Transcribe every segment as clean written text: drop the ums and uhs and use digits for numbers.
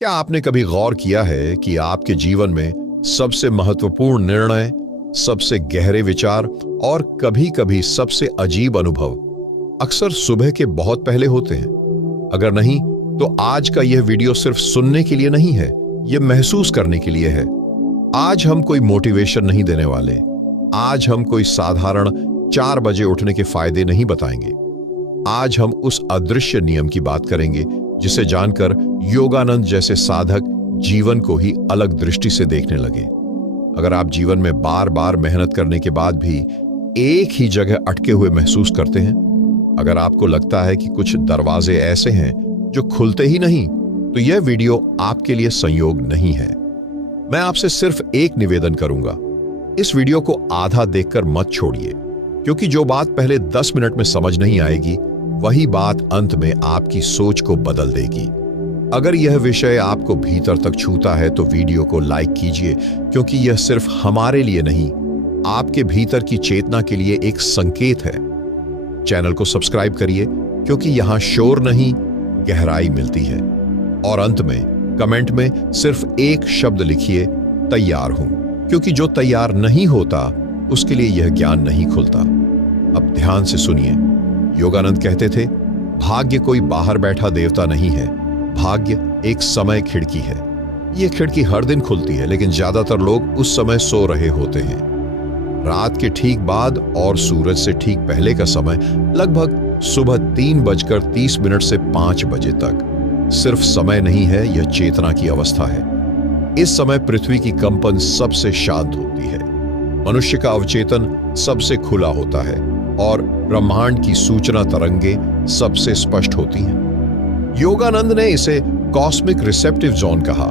क्या आपने कभी गौर किया है कि आपके जीवन में सबसे महत्वपूर्ण निर्णय, सबसे गहरे विचार और कभी-कभी सबसे अजीब अनुभव अक्सर सुबह के बहुत पहले होते हैं? अगर नहीं, तो आज का यह वीडियो सिर्फ सुनने के लिए नहीं है, यह महसूस करने के लिए है। आज हम कोई मोटिवेशन नहीं देने वाले। आज हम कोई साधारण 4 बजे उठने के फायदे नहीं बताएंगे। आज हम उस अदृश्य नियम की बात करेंगे जिसे जानकर योगानंद जैसे साधक जीवन को ही अलग दृष्टि से देखने लगे। अगर आप जीवन में बार बार मेहनत करने के बाद भी एक ही जगह अटके हुए महसूस करते हैं, अगर आपको लगता है कि कुछ दरवाजे ऐसे हैं जो खुलते ही नहीं, तो यह वीडियो आपके लिए संयोग नहीं है। मैं आपसे सिर्फ एक निवेदन करूंगा, इस वीडियो को आधा देखकर मत छोड़िए, क्योंकि जो बात पहले 10 मिनट में समझ नहीं आएगी, वही बात अंत में आपकी सोच को बदल देगी। अगर यह विषय आपको भीतर तक छूता है तो वीडियो को लाइक कीजिए, क्योंकि यह सिर्फ हमारे लिए नहीं, आपके भीतर की चेतना के लिए एक संकेत है। चैनल को सब्सक्राइब करिए, क्योंकि यहां शोर नहीं, गहराई मिलती है। और अंत में कमेंट में सिर्फ एक शब्द लिखिए, तैयार हूं, क्योंकि जो तैयार नहीं होता उसके लिए यह ज्ञान नहीं खुलता। अब ध्यान से सुनिए। योगानंद कहते थे, भाग्य कोई बाहर बैठा देवता नहीं है, भाग्य एक समय खिड़की है। यह खिड़की हर दिन खुलती है, लेकिन ज्यादातर लोग उस समय सो रहे होते हैं। रात के ठीक बाद और सूरज से ठीक पहले का समय लगभग सुबह 3:30 से 5 बजे तक सिर्फ समय नहीं है, यह चेतना की अवस्था है। इस समय पृथ्वी की कंपन सबसे शांत होती है, मनुष्य का अवचेतन सबसे खुला होता है और ब्रह्मांड की सूचना तरंगे सबसे स्पष्ट होती हैं। योगानंद ने इसे कॉस्मिक रिसेप्टिव जोन कहा।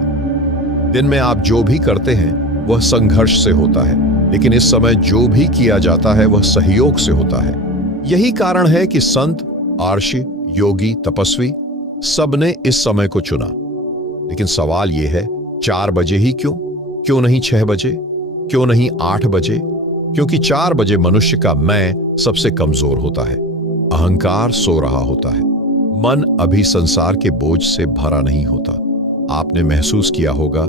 दिन में आप जो भी करते हैं वह संघर्ष से होता है, लेकिन इस समय जो भी किया जाता है वह सहयोग से होता है। यही कारण है कि संत, आर्षि, योगी, तपस्वी सबने इस समय को चुना। लेकिन सवाल यह है, 4 बजे ही क्यों? क्यों नहीं 6 बजे? क्यों नहीं 8 बजे? क्योंकि 4 बजे मनुष्य का मैं सबसे कमजोर होता है, अहंकार सो रहा होता है, मन अभी संसार के बोझ से भरा नहीं होता। आपने महसूस किया होगा,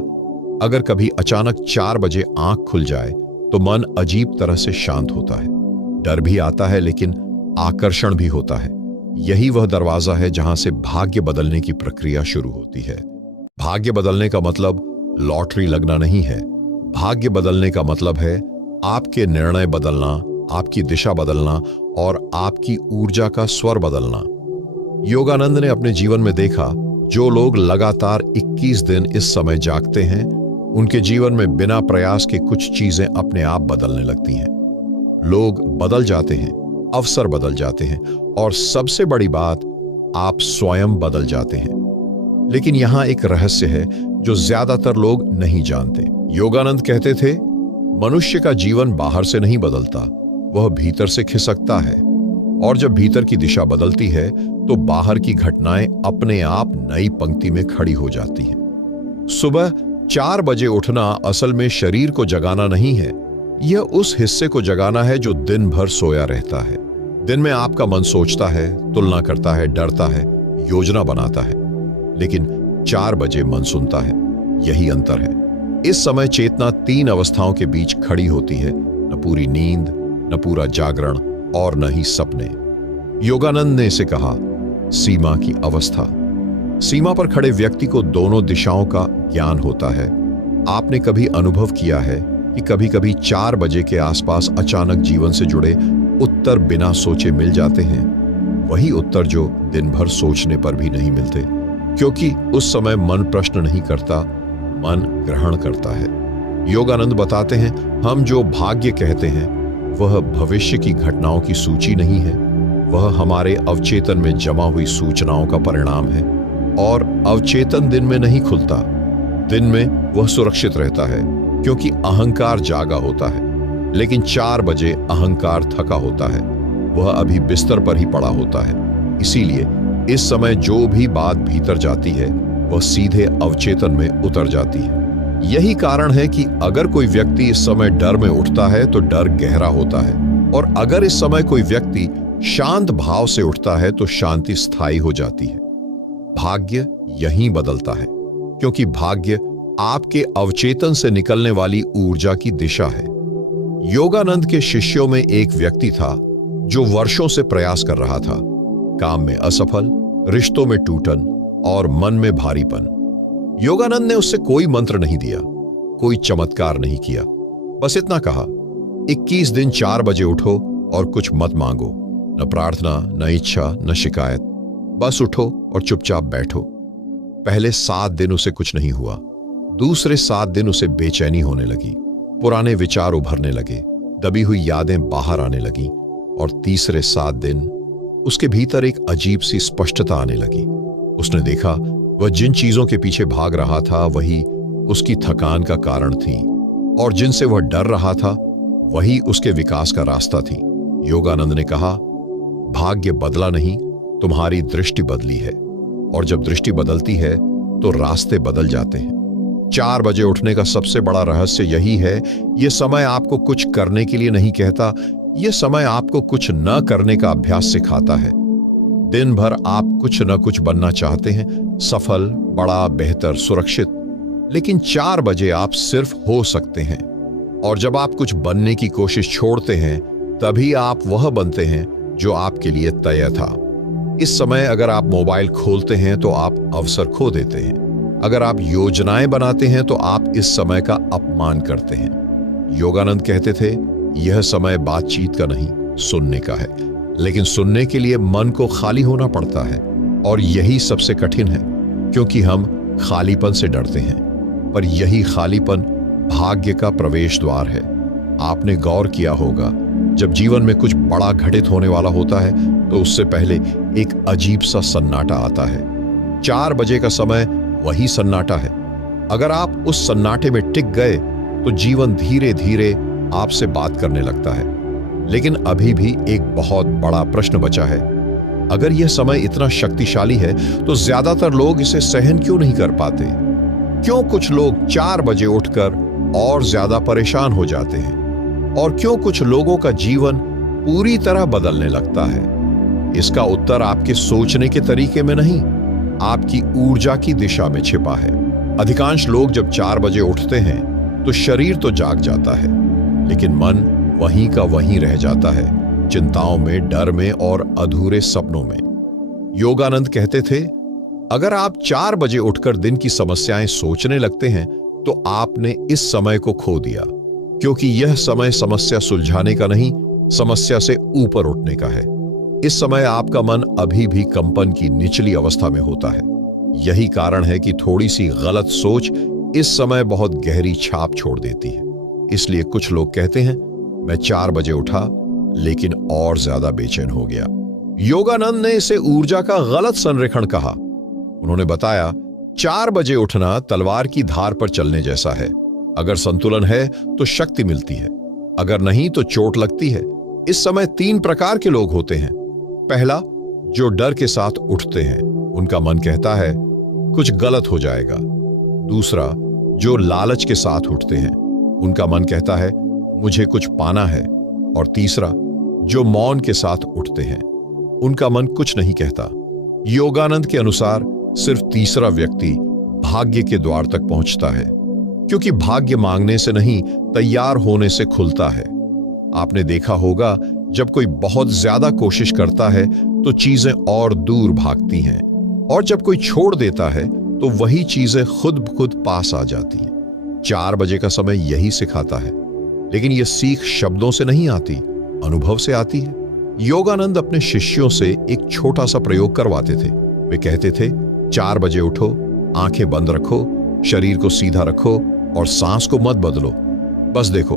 अगर कभी अचानक 4 बजे आंख खुल जाए तो मन अजीब तरह से शांत होता है। डर भी आता है, लेकिन आकर्षण भी होता है। यही वह दरवाजा है जहां से भाग्य बदलने की प्रक्रिया शुरू होती है। भाग्य बदलने का मतलब लॉटरी लगना नहीं है। भाग्य बदलने का मतलब है आपके निर्णय बदलना, आपकी दिशा बदलना और आपकी ऊर्जा का स्वर बदलना। योगानंद ने अपने जीवन में देखा, जो लोग लगातार 21 दिन इस समय जागते हैं, उनके जीवन में बिना प्रयास के कुछ चीजें अपने आप बदलने लगती हैं। लोग बदल जाते हैं, अवसर बदल जाते हैं और सबसे बड़ी बात, आप स्वयं बदल जाते हैं। लेकिन यहां एक रहस्य है जो ज्यादातर लोग नहीं जानते। योगानंद कहते थे, मनुष्य का जीवन बाहर से नहीं बदलता, वह भीतर से खिसकता है। और जब भीतर की दिशा बदलती है तो बाहर की घटनाएं अपने आप नई पंक्ति में खड़ी हो जाती हैं। सुबह 4 बजे उठना असल में शरीर को जगाना नहीं है, यह उस हिस्से को जगाना है जो दिन भर सोया रहता है। दिन में आपका मन सोचता है, तुलना करता है, डरता है, योजना बनाता है, लेकिन 4 बजे मन सुनता है। यही अंतर है। इस समय चेतना 3 अवस्थाओं के बीच खड़ी होती है, न पूरी नींद, न पूरा जागरण और न ही सपने। योगानंद ने इसे कहा, सीमा की अवस्था। सीमा पर खड़े व्यक्ति को दोनों दिशाओं का ज्ञान होता है। आपने कभी अनुभव किया है कि कभी-कभी 4 बजे के आसपास अचानक जीवन से जुड़े उत्तर बिना सोचे मिल जाते हैं? वही उत्तर जो दिन भर सोचने पर भी नहीं मिलते, क्योंकि उस समय मन प्रश्न नहीं करता, मन ग्रहण करता है। योगानंद बताते हैं, हम जो भाग्य कहते हैं वह भविष्य की घटनाओं की सूची नहीं है, वह हमारे अवचेतन में जमा हुई सूचनाओं का परिणाम है। और अवचेतन दिन में नहीं खुलता, दिन में वह सुरक्षित रहता है, क्योंकि अहंकार जागा होता है। लेकिन 4 बजे अहंकार थका होता है, वह अभी बिस्तर पर ही पड़ा होता है। इसीलिए इस समय जो भी बात भीतर जाती है वह सीधे अवचेतन में उतर जाती है। यही कारण है कि अगर कोई व्यक्ति इस समय डर में उठता है तो डर गहरा होता है, और अगर इस समय कोई व्यक्ति शांत भाव से उठता है तो शांति स्थायी हो जाती है। भाग्य यहीं बदलता है, क्योंकि भाग्य आपके अवचेतन से निकलने वाली ऊर्जा की दिशा है। योगानंद के शिष्यों में एक व्यक्ति था जो वर्षों से प्रयास कर रहा था, काम में असफल, रिश्तों में टूटन और मन में भारीपन। योगानंद ने उससे कोई मंत्र नहीं दिया, कोई चमत्कार नहीं किया, बस इतना कहा, 21 दिन 4 बजे उठो और कुछ मत मांगो, न प्रार्थना, न इच्छा, न शिकायत, बस उठो और चुपचाप बैठो। पहले 7 दिन उसे कुछ नहीं हुआ, दूसरे 7 दिन उसे बेचैनी होने लगी, पुराने विचार उभरने लगे, दबी हुई यादें बाहर आने लगी, और तीसरे 7 दिन उसके भीतर एक अजीब सी स्पष्टता आने लगी। उसने देखा वह जिन चीजों के पीछे भाग रहा था वही उसकी थकान का कारण थी, और जिनसे वह डर रहा था वही उसके विकास का रास्ता थी। योगानंद ने कहा, भाग्य बदला नहीं, तुम्हारी दृष्टि बदली है, और जब दृष्टि बदलती है तो रास्ते बदल जाते हैं। 4 बजे उठने का सबसे बड़ा रहस्य यही है, यह समय आपको कुछ करने के लिए नहीं कहता, यह समय आपको कुछ न करने का अभ्यास सिखाता है। दिन भर आप कुछ न कुछ बनना चाहते हैं, सफल, बड़ा, बेहतर, सुरक्षित, लेकिन 4 बजे आप सिर्फ हो सकते हैं। और जब आप कुछ बनने की कोशिश छोड़ते हैं तभी आप वह बनते हैं जो आपके लिए तय था। इस समय अगर आप मोबाइल खोलते हैं तो आप अवसर खो देते हैं, अगर आप योजनाएं बनाते हैं तो आप इस समय का अपमान करते हैं। योगानंद कहते थे, यह समय बातचीत का नहीं, सुनने का है, लेकिन सुनने के लिए मन को खाली होना पड़ता है, और यही सबसे कठिन है, क्योंकि हम खालीपन से डरते हैं। पर यही खालीपन भाग्य का प्रवेश द्वार है। आपने गौर किया होगा, जब जीवन में कुछ बड़ा घटित होने वाला होता है तो उससे पहले एक अजीब सा सन्नाटा आता है। 4 बजे का समय वही सन्नाटा है। अगर आप उस सन्नाटे में टिक गए तो जीवन धीरे धीरे आपसे बात करने लगता है। लेकिन अभी भी एक बहुत बड़ा प्रश्न बचा है। अगर यह समय इतना शक्तिशाली है तो ज्यादातर लोग इसे सहन क्यों नहीं कर पाते? क्यों कुछ लोग 4 बजे उठकर और ज्यादा परेशान हो जाते हैं? और क्यों कुछ लोगों का जीवन पूरी तरह बदलने लगता है? इसका उत्तर आपके सोचने के तरीके में नहीं, आपकी ऊर्जा की दिशा में छिपा है। अधिकांश लोग जब 4 बजे उठते हैं तो शरीर तो जाग जाता है, लेकिन मन वहीं का वहीं रह जाता है, चिंताओं में, डर में और अधूरे सपनों में। योगानंद कहते थे, अगर आप 4 बजे उठकर दिन की समस्याएं सोचने लगते हैं तो आपने इस समय को खो दिया, क्योंकि यह समय समस्या सुलझाने का नहीं, समस्या से ऊपर उठने का है। इस समय आपका मन अभी भी कंपन की निचली अवस्था में होता है। यही कारण है कि थोड़ी सी गलत सोच इस समय बहुत गहरी छाप छोड़ देती है। इसलिए कुछ लोग कहते हैं, मैं 4 बजे उठा लेकिन और ज्यादा बेचैन हो गया। योगानंद ने इसे ऊर्जा का गलत संरेखण कहा। उन्होंने बताया, 4 बजे उठना तलवार की धार पर चलने जैसा है। अगर संतुलन है तो शक्ति मिलती है, अगर नहीं तो चोट लगती है। इस समय 3 प्रकार के लोग होते हैं। पहला, जो डर के साथ उठते हैं, उनका मन कहता है कुछ गलत हो जाएगा। दूसरा, जो लालच के साथ उठते हैं, उनका मन कहता है मुझे कुछ पाना है। और तीसरा, जो मौन के साथ उठते हैं, उनका मन कुछ नहीं कहता। योगानंद के अनुसार सिर्फ तीसरा व्यक्ति भाग्य के द्वार तक पहुंचता है, क्योंकि भाग्य मांगने से नहीं, तैयार होने से खुलता है। आपने देखा होगा, जब कोई बहुत ज्यादा कोशिश करता है तो चीजें और दूर भागती हैं, और जब कोई छोड़ देता है तो वही चीजें खुद ब खुद पास आ जाती हैं। 4 बजे का समय यही सिखाता है, लेकिन यह सीख शब्दों से नहीं आती, अनुभव से आती है। योगानंद अपने शिष्यों से एक छोटा सा प्रयोग करवाते थे। वे कहते थे, 4 बजे उठो, आंखें बंद रखो, शरीर को सीधा रखो और सांस को मत बदलो। बस देखो,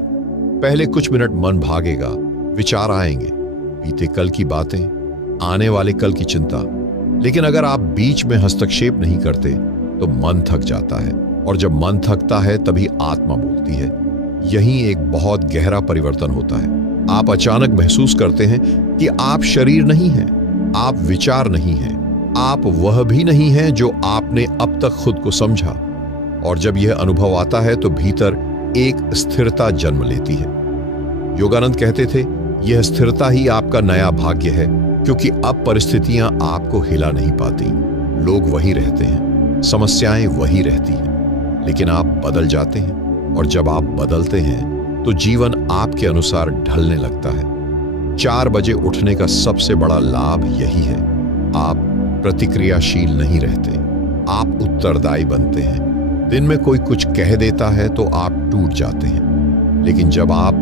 पहले कुछ मिनट मन भागेगा, विचार आएंगे, बीते कल की बातें, आने वाले कल की चिंता। लेकिन अगर आप बीच में हस्तक्षेप नहीं करते तो मन थक जाता है, और जब मन थकता है तभी आत्मा बोलती है। यही एक बहुत गहरा परिवर्तन होता है। आप अचानक महसूस करते हैं कि आप शरीर नहीं हैं, आप विचार नहीं हैं, आप वह भी नहीं हैं जो आपने अब तक खुद को समझा। और जब यह अनुभव आता है तो भीतर एक स्थिरता जन्म लेती है। योगानंद कहते थे, यह स्थिरता ही आपका नया भाग्य है, क्योंकि अब परिस्थितियां आपको हिला नहीं पाती, लोग वहीं रहते हैं, समस्याएं वही रहती हैं, लेकिन आप बदल जाते हैं, और जब आप बदलते हैं तो जीवन आपके अनुसार ढलने लगता है। 4 बजे उठने का सबसे बड़ा लाभ यही है, आप प्रतिक्रियाशील नहीं रहते, आप उत्तरदायी बनते हैं। दिन में कोई कुछ कह देता है तो आप टूट जाते हैं, लेकिन जब आप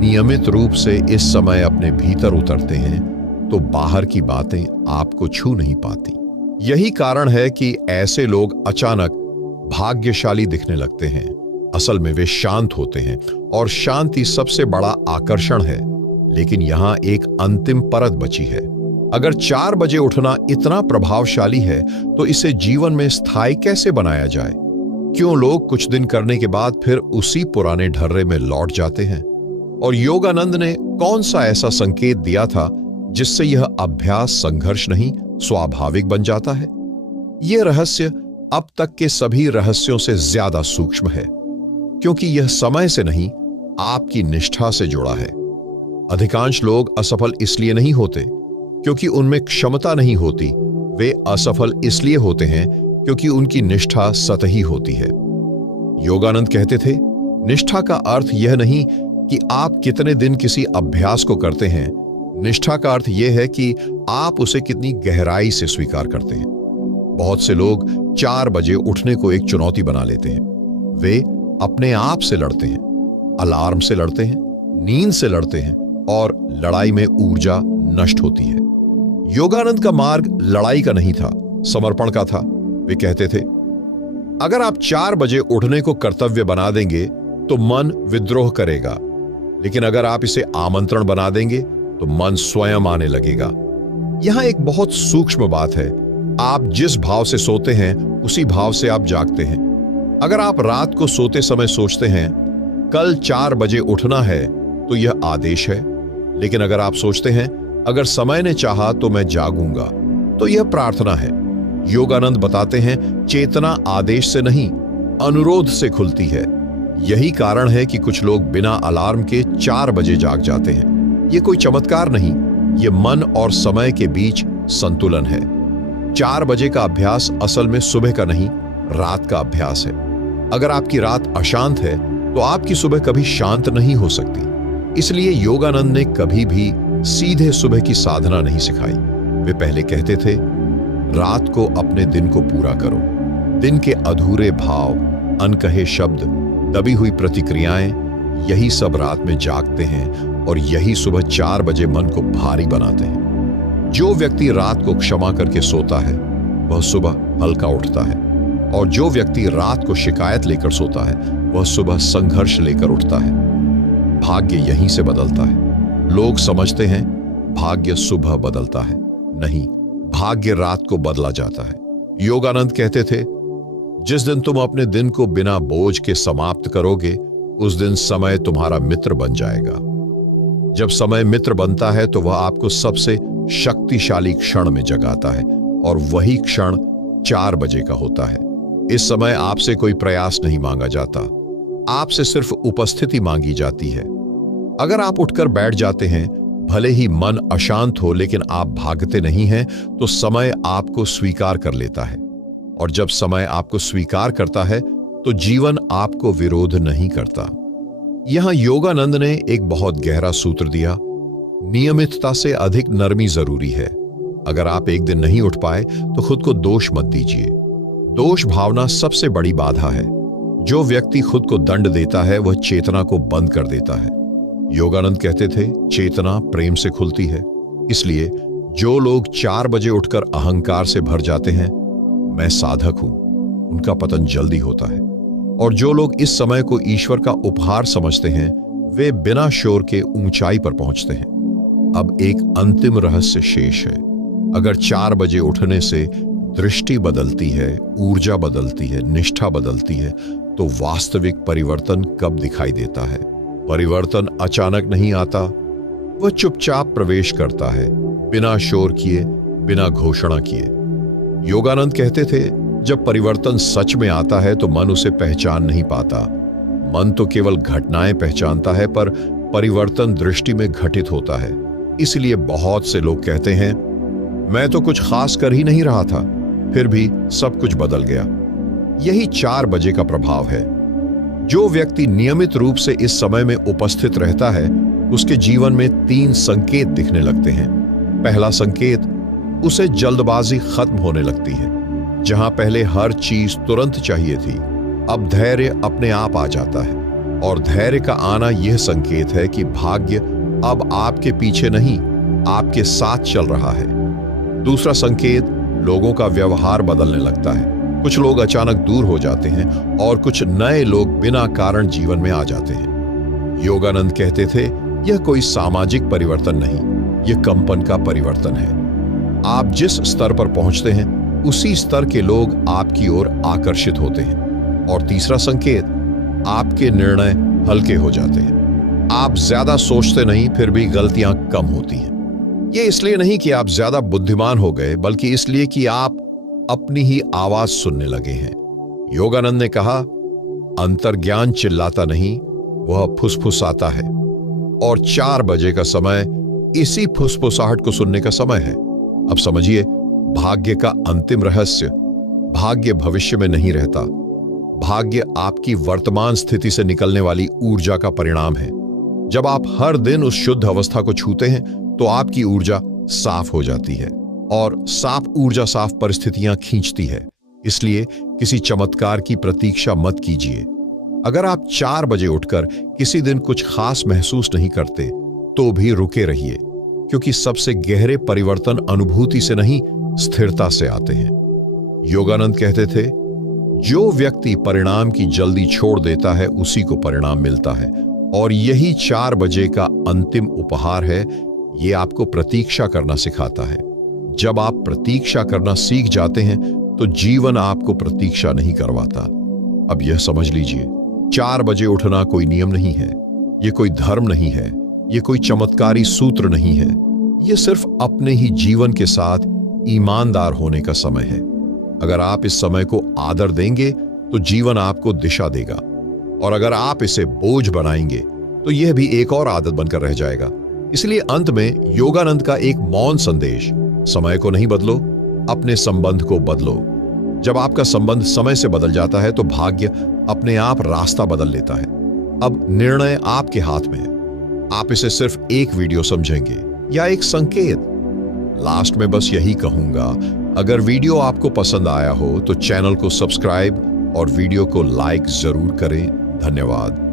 नियमित रूप से इस समय अपने भीतर उतरते हैं तो बाहर की बातें आपको छू नहीं पाती। यही कारण है कि ऐसे लोग अचानक भाग्यशाली दिखने लगते हैं। असल में वे शांत होते हैं, और शांति सबसे बड़ा आकर्षण है। लेकिन यहां एक अंतिम परत बची है। अगर 4 बजे उठना इतना प्रभावशाली है तो इसे जीवन में स्थायी कैसे बनाया जाए? क्यों लोग कुछ दिन करने के बाद फिर उसी पुराने ढर्रे में लौट जाते हैं? और योगानंद ने कौन सा ऐसा संकेत दिया था जिससे यह अभ्यास संघर्ष नहीं, स्वाभाविक बन जाता है? यह रहस्य अब तक के सभी रहस्यों से ज्यादा सूक्ष्म है, क्योंकि यह समय से नहीं, आपकी निष्ठा से जुड़ा है। अधिकांश लोग असफल इसलिए नहीं होते क्योंकि उनमें क्षमता नहीं होती, वे असफल इसलिए होते हैं क्योंकि उनकी निष्ठा सतही होती है। योगानंद कहते थे, निष्ठा का अर्थ यह नहीं कि आप कितने दिन किसी अभ्यास को करते हैं, निष्ठा का अर्थ यह है कि आप उसे कितनी गहराई से स्वीकार करते हैं। बहुत से लोग 4 बजे उठने को एक चुनौती बना लेते हैं। वे अपने आप से लड़ते हैं, अलार्म से लड़ते हैं, नींद से लड़ते हैं, और लड़ाई में ऊर्जा नष्ट होती है। योगानंद का मार्ग लड़ाई का नहीं था, समर्पण का था। वे कहते थे, अगर आप 4 बजे उठने को कर्तव्य बना देंगे तो मन विद्रोह करेगा, लेकिन अगर आप इसे आमंत्रण बना देंगे तो मन स्वयं आने लगेगा। यहां एक बहुत सूक्ष्म बात है, आप जिस भाव से सोते हैं उसी भाव से आप जागते हैं। अगर आप रात को सोते समय सोचते हैं कल 4 बजे उठना है तो यह आदेश है, लेकिन अगर आप सोचते हैं अगर समय ने चाहा तो मैं जागूंगा, तो यह प्रार्थना है। योगानंद बताते हैं, चेतना आदेश से नहीं, अनुरोध से खुलती है। यही कारण है कि कुछ लोग बिना अलार्म के 4 बजे जाग जाते हैं। यह कोई चमत्कार नहीं, यह मन और समय के बीच संतुलन है। 4 बजे का अभ्यास असल में सुबह का नहीं, रात का अभ्यास है। अगर आपकी रात अशांत है तो आपकी सुबह कभी शांत नहीं हो सकती। इसलिए योगानंद ने कभी भी सीधे सुबह की साधना नहीं सिखाई। वे पहले कहते थे, रात को अपने दिन को पूरा करो। दिन के अधूरे भाव, अनकहे शब्द, दबी हुई प्रतिक्रियाएं, यही सब रात में जागते हैं और यही सुबह 4 बजे मन को भारी बनाते हैं। जो व्यक्ति रात को क्षमा करके सोता है वह सुबह हल्का उठता है, और जो व्यक्ति रात को शिकायत लेकर सोता है वह सुबह संघर्ष लेकर उठता है। भाग्य यहीं से बदलता है। लोग समझते हैं भाग्य सुबह बदलता है, नहीं, भाग्य रात को बदला जाता है। योगानंद कहते थे, जिस दिन तुम अपने दिन को बिना बोझ के समाप्त करोगे उस दिन समय तुम्हारा मित्र बन जाएगा। जब समय मित्र बनता है तो वह आपको सबसे शक्तिशाली क्षण में जगाता है, और वही क्षण 4 बजे का होता है। इस समय आपसे कोई प्रयास नहीं मांगा जाता, आपसे सिर्फ उपस्थिति मांगी जाती है। अगर आप उठकर बैठ जाते हैं, भले ही मन अशांत हो, लेकिन आप भागते नहीं हैं, तो समय आपको स्वीकार कर लेता है। और जब समय आपको स्वीकार करता है तो जीवन आपको विरोध नहीं करता। यहां योगानंद ने एक बहुत गहरा सूत्र दिया, नियमितता से अधिक नरमी जरूरी है। अगर आप एक दिन नहीं उठ पाए तो खुद को दोष मत दीजिए। दोष भावना सबसे बड़ी बाधा है। जो व्यक्ति खुद को दंड देता है वह चेतना को बंद कर देता है। योगानंद कहते थे, चेतना प्रेम से खुलती है। इसलिए जो लोग 4 बजे उठकर अहंकार से भर जाते हैं, मैं साधक हूं, उनका पतन जल्दी होता है। और जो लोग इस समय को ईश्वर का उपहार समझते हैं, वे बिना शोर के ऊंचाई पर पहुंचते हैं। अब एक अंतिम रहस्य शेष है। अगर 4 बजे उठने से दृष्टि बदलती है, ऊर्जा बदलती है, निष्ठा बदलती है, तो वास्तविक परिवर्तन कब दिखाई देता है? परिवर्तन अचानक नहीं आता, वह चुपचाप प्रवेश करता है, बिना शोर किए, बिना घोषणा किए। योगानंद कहते थे, जब परिवर्तन सच में आता है तो मन उसे पहचान नहीं पाता। मन तो केवल घटनाएं पहचानता है, पर परिवर्तन दृष्टि में घटित होता है। इसलिए बहुत से लोग कहते हैं, मैं तो कुछ खास कर ही नहीं रहा था, फिर भी सब कुछ बदल गया। यही 4 बजे का प्रभाव है। जो व्यक्ति नियमित रूप से इस समय में उपस्थित रहता है, उसके जीवन में 3 संकेत दिखने लगते हैं। पहला संकेत, उसे जल्दबाजी खत्म होने लगती है। जहां पहले हर चीज तुरंत चाहिए थी, अब धैर्य अपने आप आ जाता है। और धैर्य का आना यह संकेत है कि भाग्य अब आपके पीछे नहीं, आपके साथ चल रहा है। दूसरा संकेत, लोगों का व्यवहार बदलने लगता है। कुछ लोग अचानक दूर हो जाते हैं और कुछ नए लोग बिना कारण जीवन में आ जाते हैं। योगानंद कहते थे, यह कोई सामाजिक परिवर्तन नहीं, यह कंपन का परिवर्तन है। आप जिस स्तर पर पहुंचते हैं, उसी स्तर के लोग आपकी ओर आकर्षित होते हैं। और तीसरा संकेत, आपके निर्णय हल्के हो जाते हैं। आप ज्यादा सोचते नहीं, फिर भी गलतियां कम होती हैं। ये इसलिए नहीं कि आप ज्यादा बुद्धिमान हो गए, बल्कि इसलिए कि आप अपनी ही आवाज सुनने लगे हैं। योगानंद ने कहा, अंतर्ज्ञान चिल्लाता नहीं, वह फुसफुसाता है। और 4 बजे का समय इसी फुसफुसाहट को सुनने का समय है। अब समझिए, भाग्य का अंतिम रहस्य, भाग्य भविष्य में नहीं रहता। भाग्य आपकी वर्तमान स्थिति से निकलने वाली ऊर्जा का परिणाम है। जब आप हर दिन उस शुद्ध अवस्था को छूते हैं, तो आपकी ऊर्जा साफ हो जाती है। और साफ ऊर्जा साफ परिस्थितियां खींचती है। इसलिए किसी चमत्कार की प्रतीक्षा मत कीजिए। अगर आप 4 बजे उठकर किसी दिन कुछ खास महसूस नहीं करते, तो भी रुके रहिए, क्योंकि सबसे गहरे परिवर्तन अनुभूति से नहीं, स्थिरता से आते हैं। योगानंद कहते थे, जो व्यक्ति परिणाम की जल्दी छोड़ देता है, उसी को परिणाम मिलता है। और यही 4 बजे का अंतिम उपहार है। ये आपको प्रतीक्षा करना सिखाता है। जब आप प्रतीक्षा करना सीख जाते हैं, तो जीवन आपको प्रतीक्षा नहीं करवाता। अब यह समझ लीजिए, 4 बजे उठना कोई नियम नहीं है, यह कोई धर्म नहीं है, यह कोई चमत्कारी सूत्र नहीं है। यह सिर्फ अपने ही जीवन के साथ ईमानदार होने का समय है। अगर आप इस समय को आदर देंगे, तो जीवन आपको दिशा देगा। और अगर आप इसे बोझ बनाएंगे, तो यह भी एक और आदत बनकर रह जाएगा। इसलिए अंत में योगानंद का एक मौन संदेश, समय को नहीं बदलो, अपने संबंध को बदलो। जब आपका संबंध समय से बदल जाता है, तो भाग्य अपने आप रास्ता बदल लेता है। अब निर्णय आपके हाथ में है। आप इसे सिर्फ एक वीडियो समझेंगे या एक संकेत। लास्ट में बस यही कहूंगा, अगर वीडियो आपको पसंद आया हो, तो चैनल को सब्सक्राइब और वीडियो को लाइक जरूर करें। धन्यवाद।